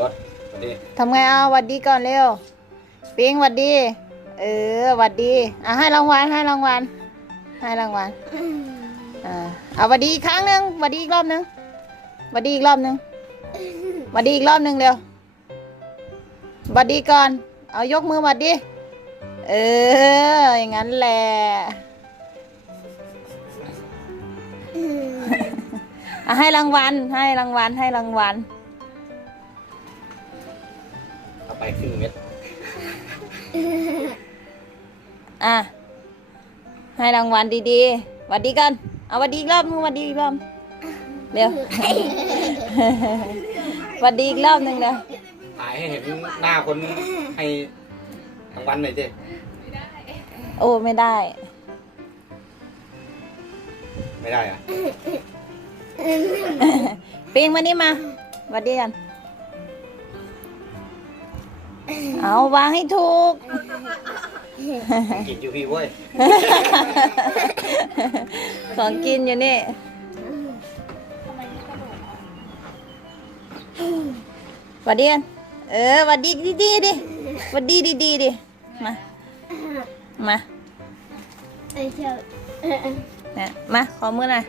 รถสวัสดีทำไงเอาหวัดดีก่อนเร็วปิงหวัดดี เออหวัดดีอะให้รางวัลให้รางวัลให้รางวัลอ่าเอาหวัดดีอีกครั้งหนึ่งหวัดดีอีกรอบหนึ่งหวัดดีอีกรอบหนึ่งหวัดดีอีกรอบหนึ่งเร็วหวัดดีก่อน เอายกมือหวัดดี เอออย่างนั้นแหละอะให้รางวัลให้รางวัลให้รางวัล ไปครึ่งเม็ดอะ ให้รางวัลดีๆหวัดดีกัน เอาหวัดดีอีกรอบนึงหวัดดีอีกรอบ เร็ว หวัดดีอีกรอบหนึงเร็วถ่ายให้เห็นหน้าคนให้รางวัลหน่อยสิโอ้ไม่ได้ ไม่ได้อะ ปิงมานี่มาหวัดดีกัน เอาวางให้ถูก กินอยู่พี่เว้ยของกินอยู่นี่ หวัดดีกันเออหวัดดีดีๆดิหวัดดีดีๆดิ มา มา ไอ้เจ้า เนี่ยมา ขอมือหน่อย